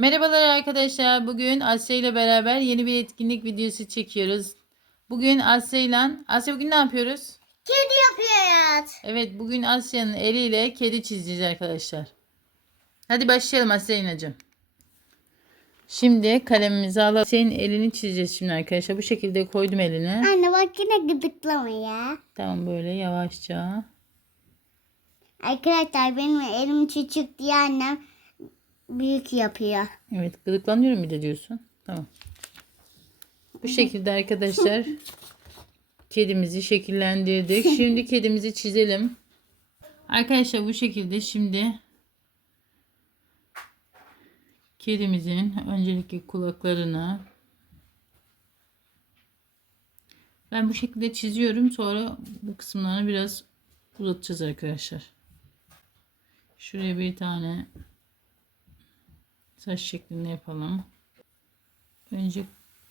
Merhabalar arkadaşlar. Bugün Asya ile beraber yeni bir etkinlik videosu çekiyoruz. Bugün Asya ile Asya bugün ne yapıyoruz? Kedi yapıyoruz. Evet bugün Asya'nın eliyle kedi çizeceğiz arkadaşlar. Hadi başlayalım Asya İnacığım. Şimdi kalemimizi alalım. Senin elini çizeceğiz şimdi arkadaşlar. Bu şekilde koydum eline. Anne bak yine gıdıklama ya. Tamam böyle yavaşça. Arkadaşlar benim elim küçük diye annem büyük yapıyor. Evet gıdıklanıyorum bir de diyorsun. Tamam. Bu şekilde arkadaşlar kedimizi şekillendirdik. Şimdi kedimizi çizelim. Arkadaşlar bu şekilde şimdi kedimizin öncelikle kulaklarını ben bu şekilde çiziyorum. Sonra bu kısımlarını biraz uzatacağız arkadaşlar. Şuraya bir tane saç şeklinde yapalım. Önce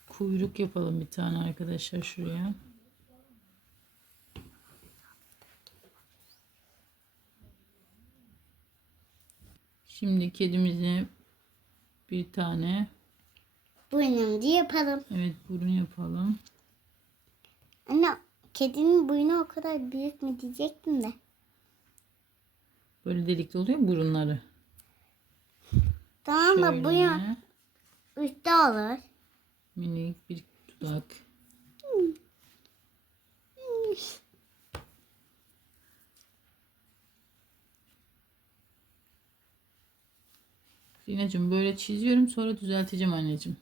kuyruk yapalım bir tane arkadaşlar şuraya. Şimdi kedimize bir tane Burnumuzu yapalım. evet burun yapalım. Anne kedinin burnu o kadar büyük mü diyecektim de. Böyle delikli oluyor mu burunları? Tamam da Şöyle burun üstte olur. minik bir dudak. Zinacığım böyle çiziyorum sonra düzelteceğim anneciğim.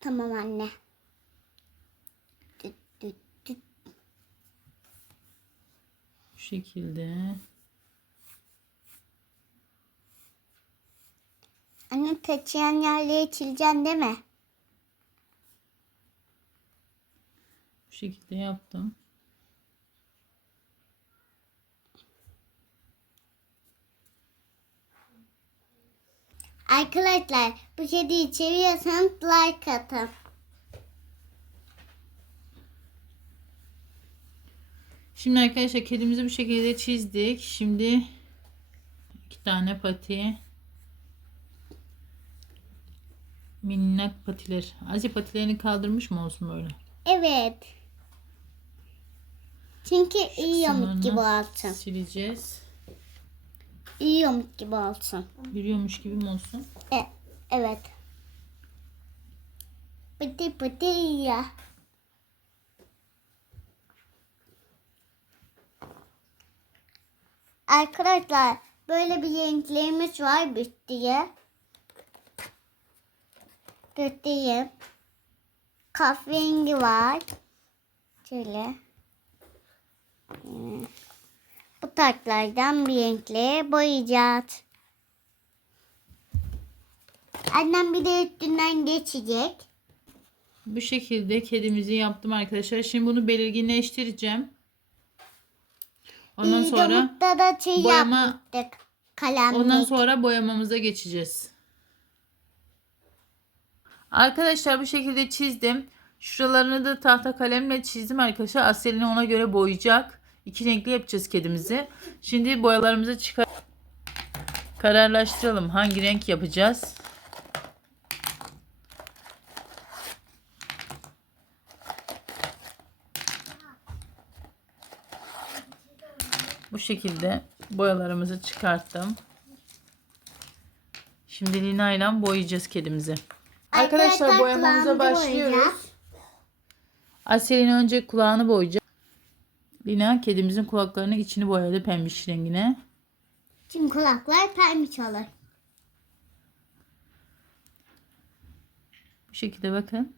Tamam anne. Bu şekilde. Anne taçıyan yerleri çileceksin değil mi? Bu şekilde yaptım. Arkadaşlar bu kediyi seviyorsanız like atın. Şimdi arkadaşlar kedimizi bu şekilde çizdik. Şimdi iki tane pati. Minnak patiler. Azı patilerini kaldırmış mı olsun böyle? Evet. Çünkü iyi yamuk gibi olsun. Sileceğiz. İyi yamuk gibi olsun. Yürüyormuş gibi mi olsun? E, evet. Pıtı pıtı ya. Arkadaşlar böyle bir renklerimiz var büttiye. Büttiye. Kahverengi var. Şöyle. Hmm. Bu taklardan bir renkle boyayacağız. Annem bir de üstünden geçecek. Bu şekilde kedimizi yaptım arkadaşlar. Şimdi bunu belirginleştireceğim. Ondan sonra da şey boyama- yapmıştık. Kalemle. Ondan sonra boyamamıza geçeceğiz. Arkadaşlar bu şekilde çizdim. Şuralarını da tahta kalemle çizdim arkadaşlar. Aselin ona göre boyayacak. İki renkli yapacağız kedimizi. Şimdi boyalarımızı çıkar kararlaştıralım. Hangi renk yapacağız? Bu şekilde boyalarımızı çıkarttım. Şimdi Lina ile boyayacağız kedimizi. Arkadaşlar Arkadaşlar, boyamamıza başlıyoruz. boyayacağız. Asya'nın önce kulağını boyayacak. Lina kedimizin kulaklarını içini boyadı pembiş rengine. Şimdi kulaklar pembiş olur. Bu şekilde bakın.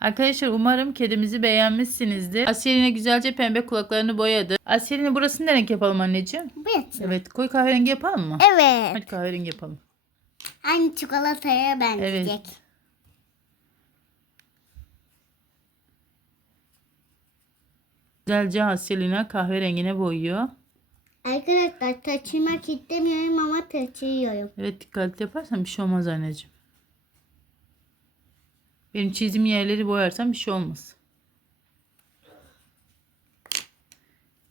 Arkadaşlar umarım kedimizi beğenmişsinizdir. Asya'nın güzelce pembe kulaklarını boyadı. Asya'nın burasını ne renk yapalım anneciğim? Evet. Evet koyu kahverengi yapalım mı? Evet. Hadi kahverengi yapalım. Aynı çikolataya benzeyecek. Evet. Güzelce Asya'lina kahverengine boyuyor. Arkadaşlar taşımak istemiyorum ama taşıyorum. Evet dikkatli yaparsan bir şey olmaz anneciğim. Benim çizdiğim yerleri boyarsan bir şey olmaz.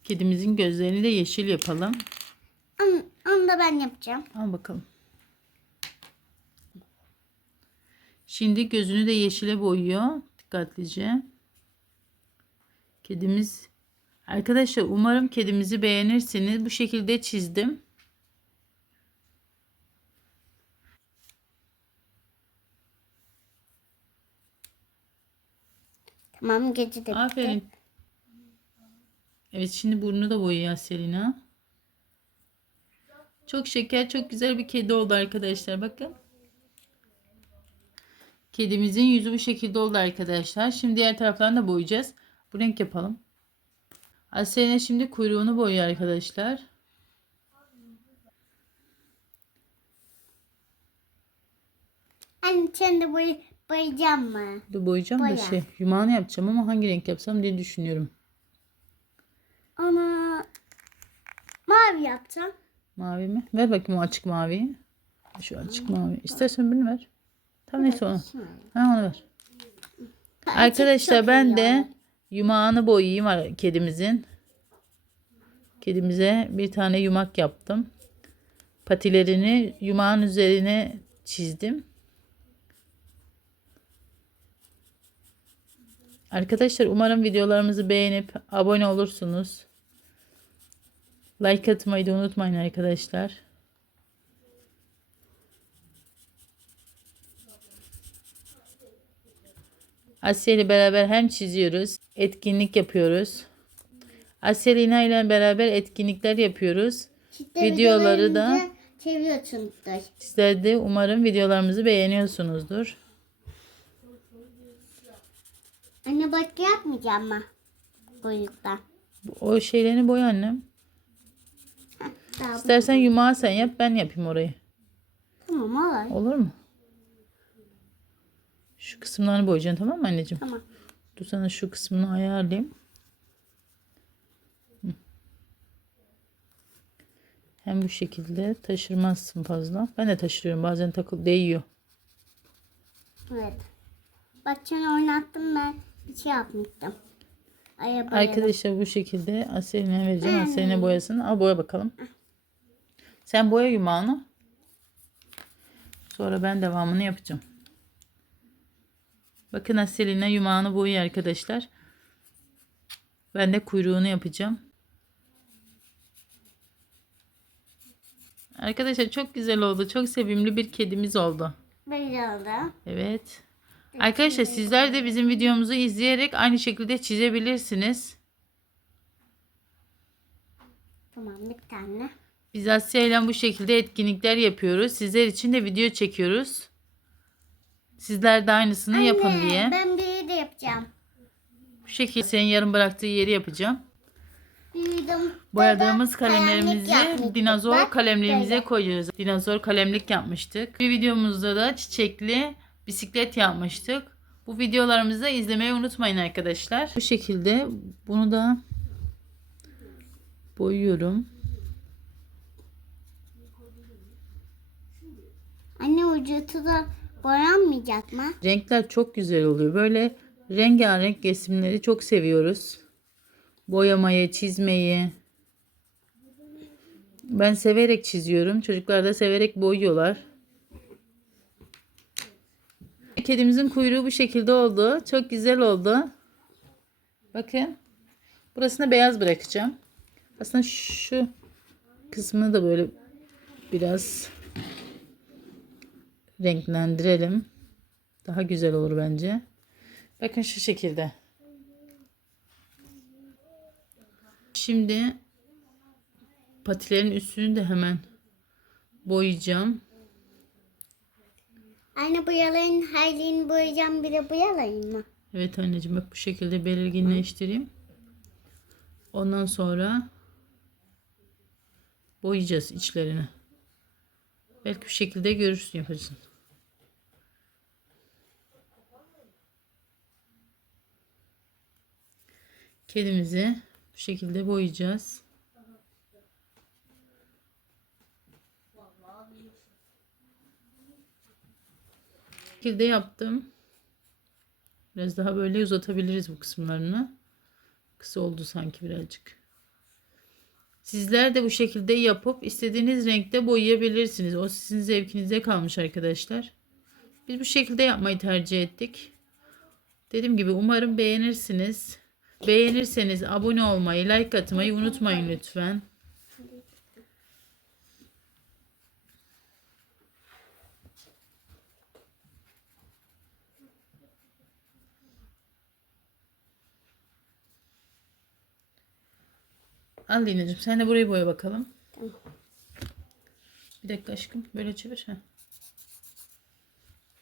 Kedimizin gözlerini de yeşil yapalım. Onu, onu da ben yapacağım. Al bakalım. Şimdi gözünü de yeşile boyuyor. Dikkatlice. Kedimiz Arkadaşlar umarım kedimizi beğenirsiniz. Bu şekilde çizdim. Tamam gece de bitti. Aferin. Evet şimdi burnunu da boyuyor Selina. Çok şeker, çok güzel bir kedi oldu arkadaşlar. Bakın. Kedimizin yüzü bu şekilde oldu arkadaşlar. Şimdi diğer taraflarını da boyayacağız. Bu renk yapalım. Selina şimdi kuyruğunu boyuyor arkadaşlar. Anne sen de boy boyayacağım mı? Dur boyayacağım da Boya. şey. Yumağını yapacağım ama hangi renk yapsam diye düşünüyorum. Onu mavi yapacağım. Mavi mi? Ver bakayım o açık maviyi. Şu açık mavi. İstersen birini ver. Tamam neyse onu. Ha onu ver. Arkadaşlar ben de yumağını boyayayım kedimizin. Kedimize bir tane yumak yaptım. Patilerini yumağın üzerine çizdim. Arkadaşlar umarım videolarımızı beğenip abone olursunuz. Like atmayı da unutmayın arkadaşlar. Asya ile beraber hem çiziyoruz, etkinlik yapıyoruz. Asya Lina ile beraber etkinlikler yapıyoruz. Kitle Videoları da- videolarınızı seviyorsunuzdur. Sizler de umarım videolarımızı beğeniyorsunuzdur. Anne başka yapmayacağım mı? Boyukta. O şeylerini boy annem. Daha İstersen yumağı sen yap ben yapayım orayı. Tamam olur. Olur mu? Şu kısımlarını boyayacaksın tamam mı anneciğim? Tamam. Dur sana şu kısmını ayarlayayım. Hem bu şekilde taşırmazsın fazla. Ben de taşırıyorum bazen takıl değiyor. Evet. Bak sen oynattım ben bir şey yapmıştım. Aya boyadım. Arkadaşlar bu şekilde Aselin'e vereceğim. Aselin'e boyasın. Al boya bakalım. Sen boya yumağını. Sonra ben devamını yapacağım. Bakın Aselin'e yumağını boyuyor arkadaşlar. Ben de kuyruğunu yapacağım. Arkadaşlar çok güzel oldu. Çok sevimli bir kedimiz oldu. Böyle oldu. Evet. Arkadaşlar sizler de bizim videomuzu izleyerek aynı şekilde çizebilirsiniz. Tamam bir tane. Biz Asya ile bu şekilde etkinlikler yapıyoruz. Sizler için de video çekiyoruz. Sizler de aynısını yapın Anne, diye. Ben biri de yapacağım. Bu şekilde senin yarım bıraktığı yeri yapacağım. Büyüdüm. Boyadığımız kalemlerimizi dinozor Bak, kalemliğimize böyle. koyuyoruz. Dinozor kalemlik yapmıştık. Bir videomuzda da çiçekli bisiklet yapmıştık. Bu videolarımızı izlemeyi unutmayın arkadaşlar. Bu şekilde bunu da boyuyorum. Anne vücutu da boyanmayacak mı? Renkler çok güzel oluyor. Böyle rengarenk resimleri çok seviyoruz. Boyamayı, çizmeyi. Ben severek çiziyorum. Çocuklar da severek boyuyorlar. Kedimizin kuyruğu bu şekilde oldu. Çok güzel oldu. Bakın. Burasını beyaz bırakacağım. Aslında şu kısmını da böyle biraz renklendirelim. Daha güzel olur bence. Bakın şu şekilde. Şimdi patilerin üstünü de hemen boyayacağım. Anne boyaların her yerini boyayacağım bir de boyalayayım mı? Evet anneciğim bak bu şekilde belirginleştireyim. Ondan sonra boyayacağız içlerini. Belki bu şekilde görürsün yaparsın. Kedimizi bu şekilde boyayacağız. Bu şekilde yaptım. Biraz daha böyle uzatabiliriz bu kısımlarını. Kısa oldu sanki birazcık. Sizler de bu şekilde yapıp istediğiniz renkte boyayabilirsiniz. O sizin zevkinize kalmış arkadaşlar. Biz bu şekilde yapmayı tercih ettik. Dediğim gibi umarım beğenirsiniz. Beğenirseniz abone olmayı, like atmayı unutmayın lütfen. Al Lina'cığım sen de burayı boya bakalım. Bir dakika aşkım böyle çevir. Heh.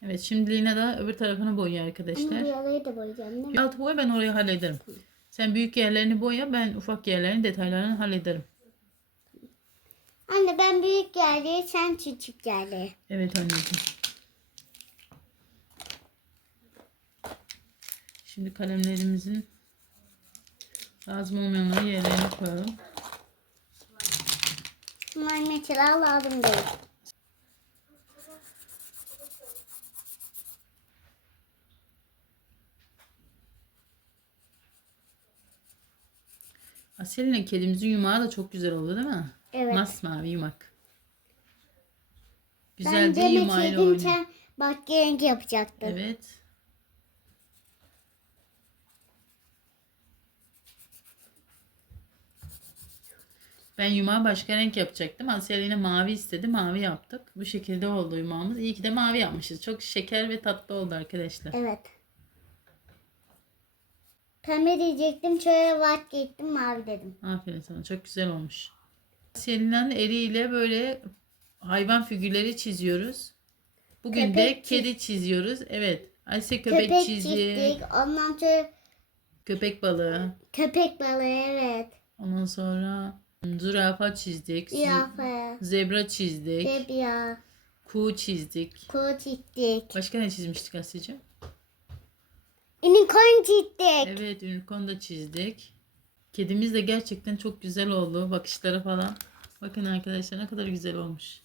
Evet şimdi Lina da öbür tarafını boyuyor arkadaşlar. Buraları da boyayacağım değil mi? Altı boya ben orayı hallederim. Sen büyük yerlerini boya ben ufak yerlerini detaylarını hallederim. Anne ben büyük yerleri sen küçük yerleri. Evet anneciğim. Şimdi kalemlerimizin lazım olmayanları yerlerine koyalım. Bunlar mesela lazım değil. Aselina kedimizin yumağı da çok güzel oldu değil mi? Evet. Masmavi yumak. ben Güzel bir demek yumağıyla oynuyor. sen bak rengi yapacaktın. Evet. Ben yumağı başka renk yapacaktım. Asya yine mavi istedi. Mavi yaptık. Bu şekilde oldu yumağımız. İyi ki de mavi yapmışız. Çok şeker ve tatlı oldu arkadaşlar. Evet. Pembe diyecektim şöyle vazgeçtim mavi dedim. Aferin sana. Çok güzel olmuş. Asya'nın eliyle böyle hayvan figürleri çiziyoruz. Bugün de Köpek kedi çiziyoruz. Evet. Asya köpek, Köpek çizdi. çizdik. Ondan sonra Köpek balığı. köpek balığı evet. Ondan sonra zürafa çizdik. zü- Zürafa. Zebra çizdik. Zebra. Kuğu çizdik. Kuğu çizdik. Başka ne çizmiştik Asya'cığım? Unicorn çizdik. Evet, unicorn da çizdik. Kedimiz de gerçekten çok güzel oldu. Bakışları falan. Bakın arkadaşlar ne kadar güzel olmuş.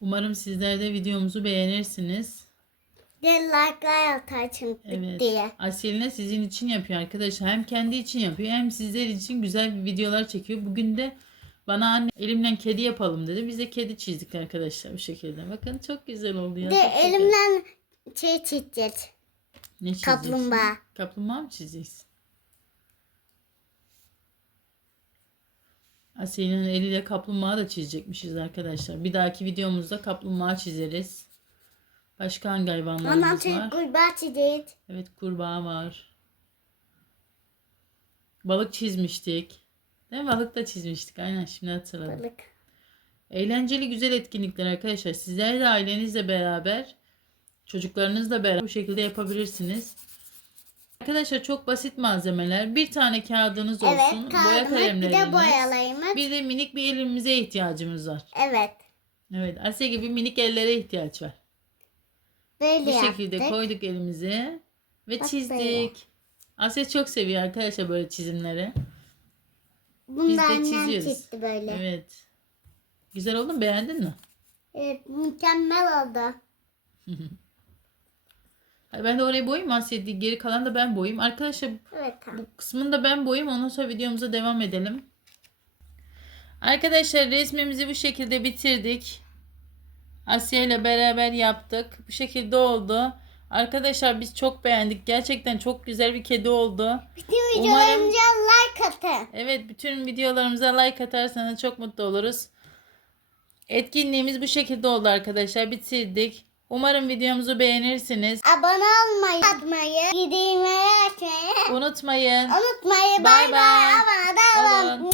Umarım sizler de videomuzu beğenirsiniz. De like'lar atarsın Evet. diye. Asya'line sizin için yapıyor arkadaşlar. Hem kendi için yapıyor hem sizler için güzel videolar çekiyor. Bugün de bana anne elimden kedi yapalım dedi. Biz de kedi çizdik arkadaşlar bu şekilde. Bakın çok güzel oldu ya. De elimden şey çizeceğiz. ne çizeceksin? Kaplumbağa. Kaplumbağa mı çizeceksin? Asya'nın eliyle kaplumbağa da çizecekmişiz arkadaşlar. Bir dahaki videomuzda kaplumbağa çizeriz. Başka hangi Ondan hayvanlarımız sonra var? kurbağa çizeceğiz. Evet kurbağa var. Balık çizmiştik. Değil mi? Balık da çizmiştik. Aynen şimdi hatırladım. Balık. Eğlenceli güzel etkinlikler arkadaşlar. Sizler de ailenizle beraber, çocuklarınızla beraber bu şekilde yapabilirsiniz. Arkadaşlar çok basit malzemeler. Bir tane kağıdınız olsun. Evet boya kağıdımız bir de boyalarımız. Bir de minik bir elimize ihtiyacımız var. Evet. Evet Asya gibi minik ellere ihtiyaç var. Böyle Bu yaptık. şekilde koyduk elimize ve Bak çizdik. böyle. Asya çok seviyor arkadaşlar böyle çizimleri. Bunu Biz de çiziyoruz. çizdi böyle. Evet. Evet. Güzel oldu mu? Beğendin mi? mükemmel oldu. Ben de orayı boyayayım Asya. Geri kalan da ben boyayayım. Arkadaşlar Evet tamam. bu kısmını da ben boyayayım. Ondan sonra videomuza devam edelim. Arkadaşlar resmimizi bu şekilde bitirdik. Asya ile beraber yaptık. Bu şekilde oldu. Arkadaşlar biz çok beğendik. Gerçekten çok güzel bir kedi oldu. Bütün Umarım- videolarımıza like atın. Evet bütün videolarımıza like atarsanız çok mutlu oluruz. Etkinliğimiz bu şekilde oldu arkadaşlar. Bitirdik. Umarım videomuzu beğenirsiniz. Abone olmayı, atmayı, bildirimleri açmayı Unutmayın. unutmayın. Bay Bay. Abone olun.